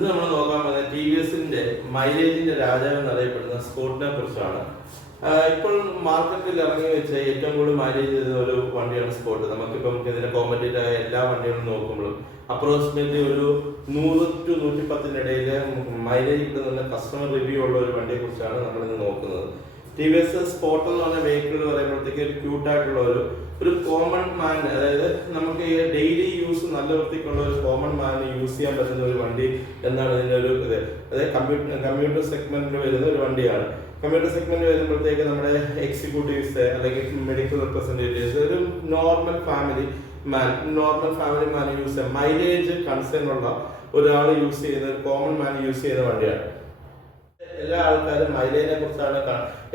ഇന്ന് നമ്മൾ നോക്കാൻ പോകുന്നത് ടി വി എസിന്റെ മൈലേജിന്റെ രാജാവ് എന്നറിയപ്പെടുന്ന സ്പോർട്ടിനെ കുറിച്ചാണ്. ഇപ്പോൾ മാർക്കറ്റിൽ ഇറങ്ങി വെച്ച ഏറ്റവും കൂടുതൽ മൈലേജ് തരുന്ന ഒരു വണ്ടിയാണ് സ്പോർട്ട്. നമുക്കിപ്പം ഇതിന്റെ കോമ്പറ്റീറ്റീവ് ആയ എല്ലാ വണ്ടികളും നോക്കുമ്പോഴും അപ്രോക്സിമേറ്റ്ലി ഒരു 100 to 110 ഇടയിൽ മൈലേജ് കിട്ടുന്ന കസ്റ്റമർ റിവ്യൂ ഉള്ള ഒരു വണ്ടിയെ കുറിച്ചാണ് നമ്മൾ ഇന്ന് നോക്കുന്നത്. ടി വി എസ് സ്പോർട്ട് എന്ന് പറഞ്ഞ വെഹിക്കിൾ പറയുമ്പോഴത്തേക്ക് ഒരു ക്യൂട്ടായിട്ടുള്ള ഒരു കോമൺ മാൻ, അതായത് നമുക്ക് ഈ ഡെയിലി യൂസ് നല്ല വൃത്തിക്കുള്ള ഒരു കോമൺ മാന് യൂസ് ചെയ്യാൻ പറ്റുന്ന ഒരു വണ്ടി എന്നാണ് ഇതിൻ്റെ ഒരു ഇത്. അതായത് കമ്പ്യൂട്ടർ സെഗ്മെന്റിൽ വരുന്ന ഒരു വണ്ടിയാണ്. കമ്പ്യൂട്ടർ സെഗ്മെന്റ് വരുമ്പോഴത്തേക്ക് നമ്മുടെ എക്സിക്യൂട്ടീവ്സ് അല്ലെങ്കിൽ മെഡിക്കൽ റെപ്രസെന്റേറ്റീവ്സ് ഒരു നോർമൽ ഫാമിലി മാൻ യൂസ് ചെയ്യാം. മൈലേജ് കൺസേൺ ഉള്ള ഒരാൾ യൂസ് ചെയ്യുന്ന ഒരു കോമൺ മാൻ യൂസ് ചെയ്യുന്ന വണ്ടിയാണ്. എല്ലാ ആൾക്കാരും മൈലേജിനെ കുറിച്ചാണ്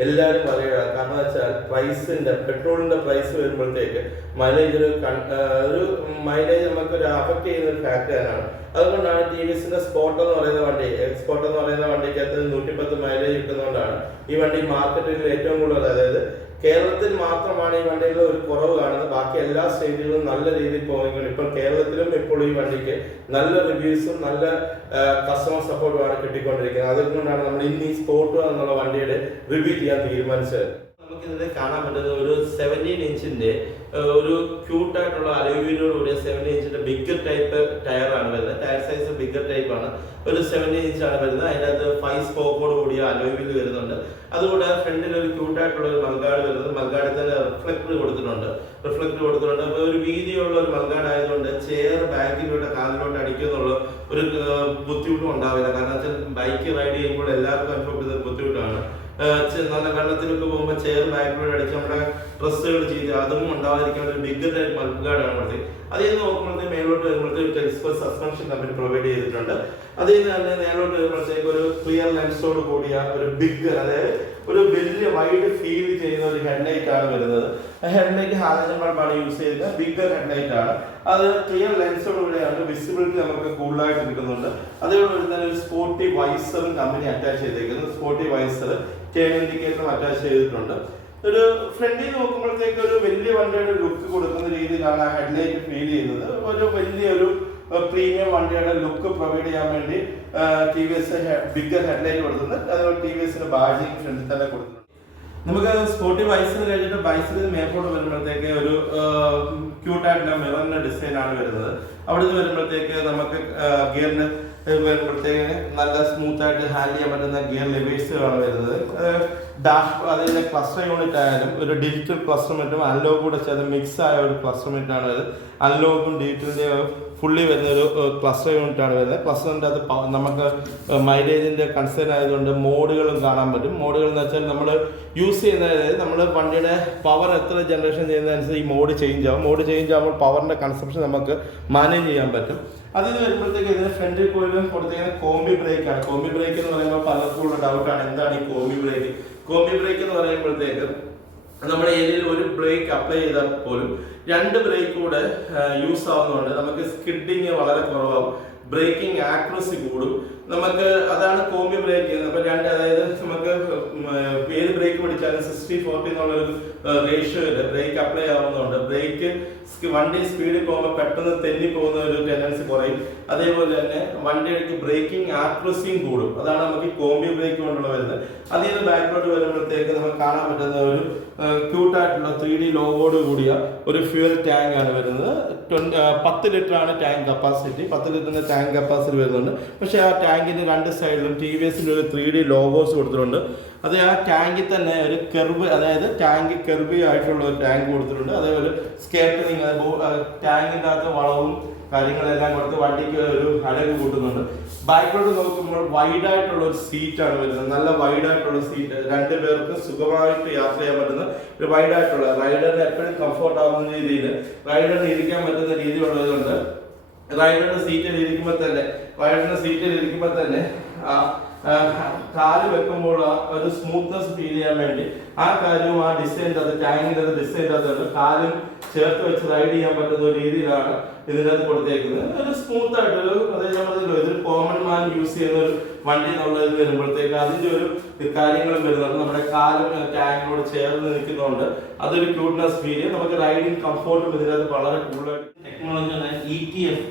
എല്ലാവരും പറയുക. കാരണം വെച്ചാൽ പെട്രോളിന്റെ പ്രൈസ് വരുമ്പോഴത്തേക്ക് മൈലേജ് ഒരു മൈലേജ് നമുക്ക് ഒരു അഫക്ട് ചെയ്യുന്ന ഒരു ഫാക്ടറാണ്. അതുകൊണ്ടാണ് ടി വി എസിന്റെ സ്പോർട്ട് എന്ന് പറയുന്ന വണ്ടിക്കകത്ത് 110 മൈലേജ് കിട്ടുന്നതുകൊണ്ടാണ് ഈ വണ്ടി മാർക്കറ്റിൽ ഏറ്റവും കൂടുതൽ, അതായത് കേരളത്തിൽ മാത്രമാണ് ഈ വണ്ടിയിൽ ഒരു കുറവ് കാണുന്നത്. ബാക്കി എല്ലാ സ്റ്റേറ്റുകളും നല്ല രീതിയിൽ പോകുന്നുണ്ട്. ഇപ്പോൾ കേരളത്തിലും ഇപ്പോൾ ഈ വണ്ടിക്ക് നല്ല റിവ്യൂസും നല്ല കസ്റ്റമർ സപ്പോർട്ടുമാണ് കിട്ടിക്കൊണ്ടിരിക്കുന്നത്. അതുകൊണ്ടാണ് നമ്മൾ ഇന്ന് ഈ സ്പോർട്ട് എന്നുള്ള വണ്ടിയുടെ റിവ്യൂ ചെയ്യാൻ തീരുമാനിച്ചത്. നമുക്കിതിൽ കാണാൻ പറ്റുന്ന ഒരു 17 ഇഞ്ചിന്റെ ഒരു ക്യൂട്ടായിട്ടുള്ള അലോയിലോടുകൂടിയ 17 ഇഞ്ചിന്റെ ബിഗർ ടൈപ്പ് ടയറാണ് വരുന്നത്. ടയർ സൈസ് ബിഗർ ടൈപ്പ് ആണ്. ഒരു 17 ഇഞ്ചാണ് വരുന്നത്. അതിനകത്ത് 5 സ്പോക്കോട് കൂടിയ അലോയിൽ വരുന്നുണ്ട്. അതുകൂടെ ഫ്രണ്ടിൽ ഒരു ക്യൂട്ടായിട്ടുള്ള ഒരു മൽഗാർഡ് വരുന്നത്. മൽഗാർഡിൽ തന്നെ റിഫ്ലക്ടർ കൊടുത്തിട്ടുണ്ട്. അപ്പോൾ ഒരു വീതിയുള്ള ഒരു മൽഗാർഡ് ആയതുകൊണ്ട് ചെയർ ബാക്കിലൂടെ കാലിലോട്ട് അടിക്കുന്നുള്ള ഒരു ബുദ്ധിമുട്ടും ഉണ്ടാവില്ല. കാരണം വെച്ചാൽ ബൈക്ക് റൈഡ് ചെയ്യുമ്പോൾ എല്ലാവർക്കും അനുഭവപ്പെടുന്ന ബുദ്ധിമുട്ടാണ്. നല്ല വെള്ളത്തിലൊക്കെ പോകുമ്പോൾ ചെയർ ബാക്കിലൂടെ അടിച്ച് നമ്മുടെ ഡ്രസ്സുകൾ ചെയ്ത് അതൊന്നും ഉണ്ടാവാതിരിക്കാൻ ഒരു ബിഗ് ടൈപ്പ് മൽഗാർഡാണ് ഇവിടുത്തെ. അതിൽ നിന്ന് നോക്കുമ്പോഴത്തേക്ക് മേലോട്ട് വരുമ്പോഴത്തേക്ക് എക്സ്പ്രസ് സസ്പെൻഷൻ കമ്പനി പ്രൊവൈഡ് ചെയ്തിട്ടുണ്ട്. അതിൽ നിന്ന് തന്നെ മേലോട്ട് വരുമ്പോഴത്തേക്ക് ഒരു ക്ലിയർ ലെൻസോട് കൂടിയ ഒരു ബിഗ്, അതായത് ഒരു വലിയ വൈഡ് ഫീൽ ചെയ്യുന്ന ഒരു ഹെഡ്ലൈറ്റ് ആണ് വരുന്നത്. ഹെഡ്ലൈറ്റ് ഹാലജൻ ബൾബാണ് യൂസ് ചെയ്തത്. ബിഗർ ഹെഡ്ലൈറ്റ് ആണ്. അത് ക്ലിയർ ലെൻസോട് കൂടിയാണ്. വിസിബിലിറ്റി നമുക്ക് കൂടുതലായിട്ട് കിട്ടുന്നുണ്ട്. അതേപോലെ തന്നെ ഒരു സ്പോർട്ടി വൈസറും കമ്പനി അറ്റാച്ച് ചെയ്തേക്കുന്നത്. സ്പോർട്ടി വൈസർ, ടേൺ ഇൻഡിക്കേറ്ററും അറ്റാച്ച് ചെയ്തിട്ടുണ്ട്. ഒരു ഫ്രണ്ടിൽ നോക്കുമ്പോഴത്തേക്ക് ഒരു വലിയ വണ്ടിയുടെ ലുക്ക് കൊടുക്കുന്ന രീതിയിലാണ് ആ ഹെഡ്ലൈറ്റ് ഫീൽ ചെയ്യുന്നത്. ഒരു വലിയൊരു പ്രീമിയം വണ്ടിയുടെ ലുക്ക് പ്രൊവൈഡ് ചെയ്യാൻ വേണ്ടി T V S bigger headlight കൊടുത്തിട്ടുണ്ട്. അതുപോലെ ടി വി എസിന്റെ ബാഡ്ജിങ് ഫ്രണ്ടിൽ തന്നെ കൊടുത്തിട്ടുണ്ട്. നമുക്ക് സ്പോർട്ടി വൈസിന് കഴിഞ്ഞിട്ട് ബൈസിന് മേപ്പോട്ട് വരുമ്പോഴത്തേക്ക് ഒരു ക്യൂട്ടായിട്ടുള്ള മിററിന്റെ ഡിസൈൻ ആണ് വരുന്നത്. അവിടെ നിന്ന് വരുമ്പോഴത്തേക്ക് നമുക്ക് ഗിയറിന് വരുമ്പോഴത്തേക്ക് നല്ല സ്മൂത്ത് ആയിട്ട് ഹാൻഡിൽ ചെയ്യാൻ പറ്റുന്ന ഗിയർ ലിവേഴ്സുകളാണ് വരുന്നത്. അതിന്റെ ക്ലസ്റ്റർ യൂണിറ്റ് ആയാലും ഒരു ഡിജിറ്റൽ ക്ലസ്റ്റർ മിറ്റും അൺലോക്കും കൂടെ ചേർന്ന് മിക്സ് ആയ ഒരു ക്ലസ്റ്റർ മിറ്റാണ് വരുന്നത്. അൺലോക്കും ഡിജിറ്റലിന്റെ ഫുള്ളി വരുന്ന ഒരു ക്ലസ്റ്റർ യൂണിറ്റ് ആണ് വരുന്നത്. ക്ലസ്റ്ററിൻ്റെ അത് നമുക്ക് മൈലേജിന്റെ കൺസേൺ ആയതുകൊണ്ട് മോഡുകളും കാണാൻ പറ്റും. മോഡുകൾ എന്ന് വെച്ചാൽ നമ്മൾ യൂസ് ചെയ്യുന്ന, അതായത് നമ്മൾ വണ്ടിയുടെ പവർ എത്ര ജനറേഷൻ ചെയ്യുന്നതനുസരിച്ച് ഈ മോഡ് ചേഞ്ച് ആവും. മോഡ് ചേഞ്ച് ആകുമ്പോൾ പവറിന്റെ കൺസപ്ഷൻ നമുക്ക് മാനേജ് ചെയ്യാൻ പറ്റും. അതിന് വരുമ്പോഴത്തേക്ക് ഇതിന് ഫ്രണ്ടിൽ പോലും കൊടുത്തിരിക്കുന്ന കോമ്പി ബ്രേക്ക് ആണ്. കോമ്പി ബ്രേക്ക് എന്ന് പറയുമ്പോൾ പലർക്കും ഉള്ള ഡൗട്ടാണ്, എന്താണ് ഈ കോമ്പി ബ്രേക്ക്. കോമ്പി ബ്രേക്ക് എന്ന് പറയുമ്പോഴത്തേക്ക് നമ്മുടെ ഏരിയയിൽ ഒരു ബ്രേക്ക് അപ്ലൈ ചെയ്താൽ പോലും 2 ബ്രേക്ക് കൂടെ യൂസ് ആവുന്നതുകൊണ്ട് നമുക്ക് സ്കിഡിങ് വളരെ കുറവാകും, ബ്രേക്കിംഗ് ആക്യുറസി കൂടും. നമുക്ക് അതാണ് കോമ്പി ബ്രേക്ക് ചെയ്യുന്നത്. അപ്പൊ അതായത് നമുക്ക് ഏത് ബ്രേക്ക് പിടിച്ചാലും 60-40 എന്നുള്ളൊരു റേഷ്യോയില് ബ്രേക്ക് അപ്ലൈ ആവുന്നതുകൊണ്ട് ബ്രേക്ക് വണ്ടി സ്പീഡിൽ പോകുമ്പോൾ പെട്ടെന്ന് തെന്നി പോകുന്ന ഒരു ടെൻഡൻസി കുറയും. അതേപോലെ തന്നെ വണ്ടിയുടെ ബ്രേക്കിംഗ് ആക്യുറസിയും കൂടും. അതാണ് നമുക്ക് കോമ്പി ബ്രേക്ക് കൊണ്ടുള്ള വരുന്നത്. അതിൽ നിന്ന് ബാക്കിലോട്ട് വരുമ്പോഴത്തേക്ക് നമുക്ക് കാണാൻ പറ്റുന്ന ഒരു ക്യൂട്ടായിട്ടുള്ള 3D ലോഗോട് കൂടിയ ഒരു ഫ്യൂൽ ടാങ്ക് ആണ് വരുന്നത്. 10 ലിറ്റർ ആണ് ടാങ്ക് കപ്പാസിറ്റി. 10 ലിറ്ററിന്റെ ടാങ്ക് കപ്പാസിറ്റി വരുന്നുണ്ട്. പക്ഷേ ആ ടാങ്കിന്റെ 2 സൈഡിലും ടി വി എസിന്റെ ഒരു 3D ലോഗോസ് കൊടുത്തിട്ടുണ്ട്. അത് ആ ടാങ്കിൽ തന്നെ ഒരു കെർവ്, അതായത് ടാങ്ക് കെർവി ആയിട്ടുള്ള ഒരു ടാങ്ക് കൊടുത്തിട്ടുണ്ട്. അതേപോലെ സ്കേറ്ററിങ്, ടാങ്കിൻ്റെ അകത്ത് വളവും കാര്യങ്ങളെല്ലാം കൊടുത്ത് വണ്ടിക്ക് ഒരു അഴക് കൂട്ടുന്നുണ്ട്. ബാക്കിലോട്ട് നോക്കുമ്പോൾ വൈഡായിട്ടുള്ള ഒരു സീറ്റാണ് വരുന്നത്. നല്ല വൈഡായിട്ടുള്ള സീറ്റ്, 2 പേർക്ക് സുഖമായിട്ട് യാത്ര ചെയ്യാൻ പറ്റുന്ന ഒരു വൈഡായിട്ടുള്ള, റൈഡറിന് എപ്പോഴും കംഫർട്ട് ആവുന്ന രീതിയിൽ റൈഡറിന് ഇരിക്കാൻ പറ്റുന്ന രീതിയിലുള്ളതുകൊണ്ട് റൈഡറിന്റെ സീറ്റിൽ ഇരിക്കുമ്പോൾ തന്നെ കാല് വെക്കുമ്പോൾ ഒരു സ്മൂത്ത്നെസ് ഫീൽ ചെയ്യാൻ വേണ്ടി ആ കാര്യവും ആ ഡിസൈൻ്റെ അത് ടാങ്കിൻ്റെ അത് ഡിസൈൻ്റെ അത് കാലും ചേർത്ത് വെച്ച് റൈഡ് ചെയ്യാൻ പറ്റുന്ന ഒരു രീതിയിലാണ് ഇതിനകത്ത് കൊടുത്തേക്കുന്നത്. ഒരു സ്മൂത്ത് ആയിട്ടൊരു, അതായത് നമ്മളതിലോ ഇതൊരു കോമൺ മാൻ യൂസ് ചെയ്യുന്ന ഒരു വണ്ടി എന്നുള്ളത് വരുമ്പോഴത്തേക്ക് അതിൻ്റെ ഒരു കാര്യങ്ങളും വരുന്നുണ്ട്. നമ്മുടെ കാലും ടാങ്കിനോട് ചേർന്ന് നിൽക്കുന്നതുകൊണ്ട് അതൊരു ക്യൂട്ട്നെസ് ഫീൽ ചെയ്യും. നമുക്ക് റൈഡിങ് കംഫോർട്ടും ഇതിനകത്ത് വളരെ കൂടുതലായിട്ട്. ടെക്നോളജി ETF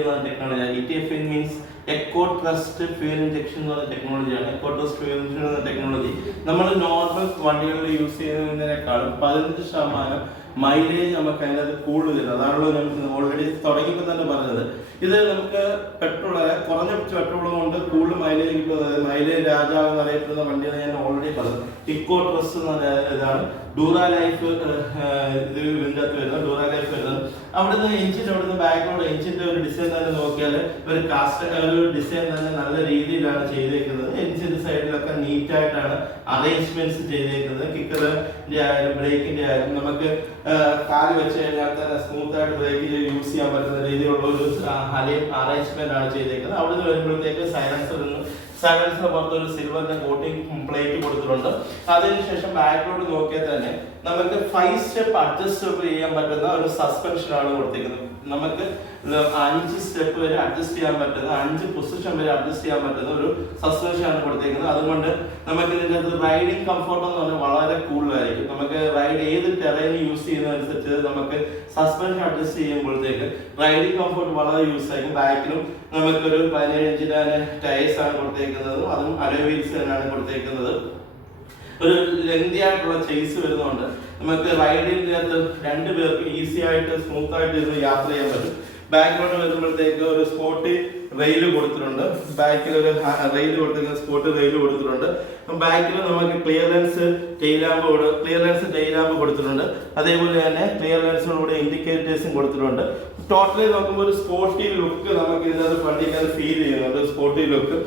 എന്ന technology. ETF means eco thrust fuel injection എന്ന് പറയുന്ന ടെക്നോളജിയാണ്. എക്കോ ട്രസ്റ്റ് ഫ്യൂൽ ഇഞ്ചക്ഷൻ എന്ന ടെക്നോളജി നമ്മൾ നോർമൽ വണ്ടികളിൽ യൂസ് ചെയ്യുന്നതിനേക്കാളും 15% മൈലേജ് നമുക്ക് അതിനകത്ത് കൂടുതൽ തരും. അതാണല്ലോ നമുക്ക് ഓൾറെഡി തുടങ്ങിയപ്പോൾ തന്നെ പറഞ്ഞത്. ഇത് നമുക്ക് പെട്രോൾ കുറഞ്ഞ പെട്രോൾ കൊണ്ട് കൂടുതൽ മൈലേജ് കിട്ടുന്നത് മൈലേജ് രാജാവ് എന്നറിയപ്പെടുന്ന വണ്ടിയാണ് ഞാൻ ഓൾറെഡി പറഞ്ഞത്. ഇക്കോ ട്രസ്റ്റ് എന്ന് പറഞ്ഞ ഇതാണ്. ഡൂറാ ലൈഫ് ഇത് ഇതിൻ്റെ അകത്ത് വരുന്നത്, ഡൂറാ ലൈഫ് വരുന്നത്. അവിടുന്ന് എഞ്ചിൻ അവിടുന്ന് ബാക്കിലോട്ട് എഞ്ചിന്റെ ഒരു ഡിസൈൻ തന്നെ നോക്കിയാൽ ഒരു ഡിസൈൻ തന്നെ നല്ല രീതിയിലാണ് ചെയ്തേക്കുന്നത്. എഞ്ചിന്റെ സൈഡിലൊക്കെ നീറ്റായിട്ടാണ് അറേഞ്ച്മെന്റ്സ് ചെയ്തേക്കുന്നത്. കിക്കറിന്റെ ആയാലും ബ്രേക്കിന്റെ ആയാലും നമുക്ക് കാല് വെച്ച് കഴിഞ്ഞാൽ തന്നെ സ്മൂത്ത് ആയിട്ട് ബ്രേക്ക് യൂസ് ചെയ്യാൻ പറ്റുന്ന രീതിയിലുള്ള ഒരു അറേഞ്ച്മെന്റ് ആണ് ചെയ്തേക്കുന്നത്. അവിടുന്ന് വരുമ്പോഴത്തേക്ക് സൈലൻസർ പുറത്ത് ഒരു സിൽവറിന്റെ കോട്ടിംഗ് പ്ലേറ്റ് കൊടുത്തിട്ടുണ്ട്. അതിനുശേഷം ബാക്കിലോട്ട് നോക്കിയാൽ തന്നെ നമുക്ക് 5 സ്റ്റെപ്പ് അഡ്ജസ്റ്റ് ചെയ്യാൻ പറ്റുന്ന ഒരു സസ്പെൻഷൻ ആണ് കൊടുത്തിരിക്കുന്നത്. നമുക്ക് 5 സ്റ്റെപ്പ് വരെ അഡ്ജസ്റ്റ് ചെയ്യാൻ പറ്റുന്ന 5 പൊസിഷൻ വരെ അഡ്ജസ്റ്റ് ചെയ്യാൻ പറ്റുന്ന ഒരു സസ്പെൻഷൻ ആണ് കൊടുത്തിരിക്കുന്നത്. അതുകൊണ്ട് നമുക്ക് ഇതിൻ്റെ അകത്ത് റൈഡിങ് കംഫോർട്ട് എന്ന് പറഞ്ഞാൽ വളരെ കൂടുതലായിരിക്കും. നമുക്ക് റൈഡ് ഏത് ടെറൈൻ യൂസ് ചെയ്യുന്നതനുസരിച്ച് നമുക്ക് സസ്പെൻഷൻ അഡ്ജസ്റ്റ് ചെയ്യുമ്പോഴത്തേക്ക് റൈഡിങ് കംഫോർട്ട് വളരെ യൂസ് ആയിരിക്കും. ബാക്കിലും നമുക്കൊരു 17 ഇഞ്ചിന്റെ ടയേഴ്സ് ആണ് കൊടുത്തേക്കുന്നത്. അതും അലോയ് വീൽസ് തന്നെയാണ് കൊടുത്തേക്കുന്നത്. ഒരു ലെങ്തി ആയിട്ടുള്ള ചേസ് വരുന്നതുകൊണ്ട് നമുക്ക് റൈഡിനകത്ത് 2 പേർക്ക് ഈസി ആയിട്ട് സ്മൂത്ത് ആയിട്ട് ഇരുന്ന് യാത്ര ചെയ്യാൻ പറ്റും. ബാക്കിലോട്ട് വരുമ്പോഴത്തേക്ക് ഒരു സ്പോട്ടി റെയിൽ കൊടുത്തിട്ടുണ്ട്. ബാക്കിൽ ഒരു റെയിൽ കൊടുത്തിരിക്കുന്ന സ്പോട്ട് റെയിൽ കൊടുത്തിട്ടുണ്ട്. ബാക്കിൽ നമുക്ക് ക്ലിയറൻസ് ടെയിലാമ്പ് കൊടുത്തിട്ടുണ്ട്. അതേപോലെ തന്നെ ക്ലിയറൻസിനോട് ഇൻഡിക്കേറ്റേഴ്സും കൊടുത്തിട്ടുണ്ട്. ടോട്ടലി നോക്കുമ്പോൾ ഒരു സ്പോർട്ടി ലുക്ക് നമുക്ക് ഇതിനകത്ത് വണ്ടിക്കകത്ത് ഫീൽ ചെയ്യുന്നുണ്ട്. സ്പോർട്ടി ലുക്ക്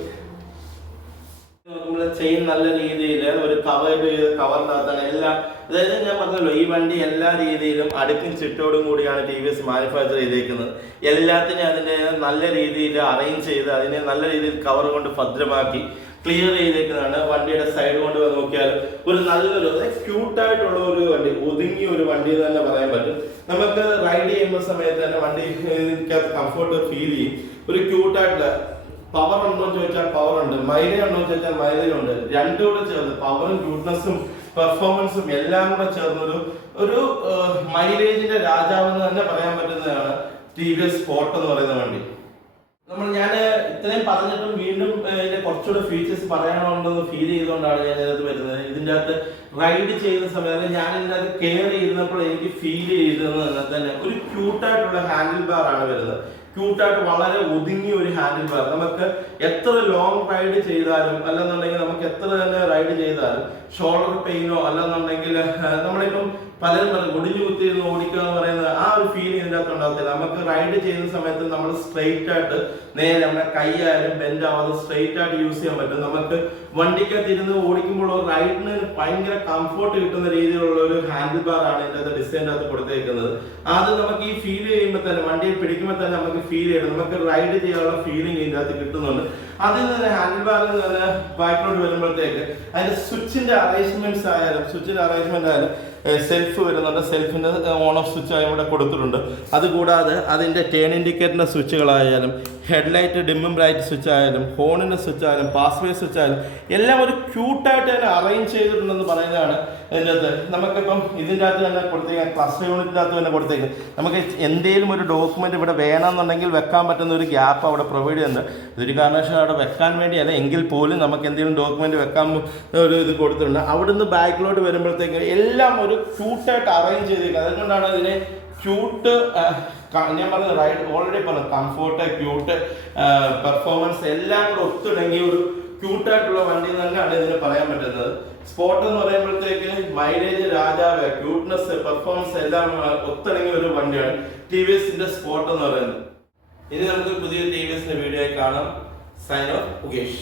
നമ്മള് ചെയിൻ നല്ല രീതിയിൽ ഒരു കവറിനകത്താണ് എല്ലാം. അതായത് ഞാൻ പറഞ്ഞല്ലോ, ഈ വണ്ടി എല്ലാ രീതിയിലും അടുക്കും ചിട്ടോടും കൂടിയാണ് TVS മാനുഫാക്ചർ ചെയ്തേക്കുന്നത്. എല്ലാത്തിനും അതിൻ്റെ നല്ല രീതിയിൽ അറേഞ്ച് ചെയ്ത് അതിനെ നല്ല രീതിയിൽ കവർ കൊണ്ട് ഭദ്രമാക്കി ക്ലിയർ ചെയ്തേക്കുന്നതാണ്. വണ്ടിയുടെ സൈഡ് കൊണ്ട് നോക്കിയാൽ ഒരു നല്ലൊരു ക്യൂട്ടായിട്ടുള്ള ഒരു വണ്ടി, ഒതുങ്ങിയ ഒരു വണ്ടി എന്ന് തന്നെ പറയാൻ പറ്റും. നമുക്ക് റൈഡ് ചെയ്യുന്ന സമയത്ത് തന്നെ വണ്ടിക്കകത്ത് കംഫോർട്ട് ഫീൽ ചെയ്യും. ഒരു ക്യൂട്ടായിട്ടുള്ള പവർ ഉണ്ടോ എന്ന് ചോദിച്ചാൽ പവർ ഉണ്ട്, മൈലേജ് ഉണ്ടോ എന്ന് ചോദിച്ചാൽ മൈലേജ് ഉണ്ട്. രണ്ടും കൂടെ ചേർന്ന് പവറും ക്യൂട്ട്നെസ്സും പെർഫോമൻസും എല്ലാം കൂടെ ചേർന്നൊരു ഒരു മൈലേജിന്റെ രാജാവ് എന്ന് തന്നെ പറയാൻ പറ്റുന്നതാണ് TVS സ്പോർട്ട് എന്ന് പറയുന്ന വണ്ടി. ഞാൻ ഇത്രയും പറഞ്ഞിട്ടും വീണ്ടും ഇതിന്റെ കുറച്ചുകൂടെ ഫീച്ചേഴ്സ് പറയാനുണ്ടെന്ന് ഫീൽ ചെയ്തുകൊണ്ടാണ് ഞാൻ ഇതിനകത്ത് വരുന്നത്. ഇതിൻ്റെ അകത്ത് റൈഡ് ചെയ്യുന്ന സമയത്ത് ഞാൻ ഇതിൻ്റെ അകത്ത് കെയർ ചെയ്യുന്നപ്പോൾ എനിക്ക് ഫീൽ ചെയ്തതെന്ന് തന്നെ ഒരു ക്യൂട്ടായിട്ടുള്ള ഹാൻഡിൽ ബാർ ആണ് വരുന്നത്. ക്യൂട്ടായിട്ട് വളരെ ഒതുങ്ങിയ ഒരു ഹാൻഡിൽ ബാർ. നമുക്ക് എത്ര ലോങ് റൈഡ് ചെയ്താലും അല്ലെന്നുണ്ടെങ്കിൽ നമുക്ക് എത്ര തന്നെ റൈഡ് ചെയ്താലും ഷോൾഡർ പെയിനോ അല്ലെന്നുണ്ടെങ്കിൽ നമ്മളിപ്പം പലരും പറയും ഒടിഞ്ഞു കുത്തിയിരുന്ന് ഓടിക്കുക എന്ന് പറയുന്നത് ആ ഒരു ഫീൽ ഇതിൻ്റെ അകത്ത് ഉണ്ടാകത്തില്ല. നമുക്ക് റൈഡ് ചെയ്യുന്ന സമയത്ത് നമ്മൾ സ്ട്രെയിറ്റ് ആയിട്ട് നേരെ നമ്മുടെ കൈയായാലും ബെൻഡ് ആവാതെ സ്ട്രെയിറ്റ് ആയിട്ട് യൂസ് ചെയ്യാൻ പറ്റും. നമുക്ക് വണ്ടിക്കകത്ത് ഇരുന്ന് ഓടിക്കുമ്പോൾ റൈഡിന് ഭയങ്കര കംഫോർട്ട് കിട്ടുന്ന രീതിയിലുള്ള ഒരു ഹാൻഡിൽ ബാർ ആണ് ഇതിൻ്റെ അകത്ത് ഡിസൈൻ്റെ അകത്ത് കൊടുത്തേക്കുന്നത്. അത് നമുക്ക് ഈ ഫീൽ ചെയ്യുമ്പോൾ തന്നെ വണ്ടിയിൽ പിടിക്കുമ്പോൾ തന്നെ നമുക്ക് ഫീൽ ചെയ്യണം, നമുക്ക് റൈഡ് ചെയ്യാനുള്ള ഫീലിംഗ് ഇതിൻ്റെ അകത്ത് കിട്ടുന്നുണ്ട്. അതിൽ നിന്ന് ഹാൻഡിൽ ബാറിൽ നിന്ന് ബാക്കിലോട്ട് വരുമ്പോഴത്തേക്ക് അതിന്റെ സ്വിച്ചിന്റെ അറേഞ്ച്മെന്റ് ആയാലും സെൽഫ് വരുന്നുണ്ട്. സെൽഫിന്റെ ഓൺ ഓഫ് സ്വിച്ച് ആയും ഇവിടെ കൊടുത്തിട്ടുണ്ട്. അതുകൂടാതെ അതിന്റെ ടേൺ ഇൻഡിക്കേറ്ററിന്റെ സ്വിച്ചുകളായാലും ഹെഡ്ലൈറ്റ് ഡിമ്മും ബ്രൈറ്റ് സ്വിച്ച് ആയാലും ഹോണിന്റെ സ്വിച്ച് ആയാലും പാസ്വേ സ്വിച്ച് ആയാലും എല്ലാം ഒരു ക്യൂട്ടായിട്ട് തന്നെ അറേഞ്ച് ചെയ്തിട്ടുണ്ടെന്ന് പറയുന്നതാണ് ഇതിൻ്റെ അകത്ത്. നമുക്കിപ്പം ഇതിൻ്റെ അകത്ത് തന്നെ കൊടുത്തേക്കാം, ക്ലസ്റ്റർ യൂണിറ്റിൻ്റെ അകത്ത് തന്നെ കൊടുത്തേക്കും. നമുക്ക് എന്തെങ്കിലും ഒരു ഡോക്യുമെന്റ് ഇവിടെ വേണമെന്നുണ്ടെങ്കിൽ വെക്കാൻ പറ്റുന്ന ഒരു ഗ്യാപ്പ് അവിടെ പ്രൊവൈഡ് ചെയ്യുന്നുണ്ട്. ഇതൊരു കാരണവശാലും അവിടെ വെക്കാൻ വേണ്ടിയല്ല, എങ്കിൽ പോലും നമുക്ക് എന്തെങ്കിലും ഡോക്യുമെന്റ് വെക്കാൻ ഒരു ഇത് കൊടുത്തിട്ടുണ്ട്. അവിടുന്ന് ബാക്കിലോട്ട് വരുമ്പോഴത്തേക്ക് എല്ലാം ഒരു ക്യൂട്ടായിട്ട് അറേഞ്ച് ചെയ്തേക്കുക. അതുകൊണ്ടാണ് ഇതിനെ ക്യൂട്ട് ഞാൻ പറഞ്ഞത്. റൈഡ് ഓൾറെഡി പറഞ്ഞു, കംഫോർട്ട്, ക്യൂട്ട്, പെർഫോമൻസ് എല്ലാം കൂടെ ഒത്തിണങ്ങിയ ഒരു ക്യൂട്ടായിട്ടുള്ള വണ്ടി തന്നെയാണ് ഇതിന് പറയാൻ പറ്റുന്നത്. സ്പോർട്ട് എന്ന് പറയുമ്പോഴത്തേക്ക് മൈലേജ് രാജാവ്, ക്യൂട്ട്നെസ്, പെർഫോമൻസ് എല്ലാം ഒത്തിണങ്ങിയ ഒരു വണ്ടിയാണ് TVSന്റെ സ്പോർട്ട് എന്ന് പറയുന്നത്. ഇനി നമുക്ക് പുതിയ TVSന്റെ വീഡിയോ ആയി കാണാം. Sign off, Mukesh.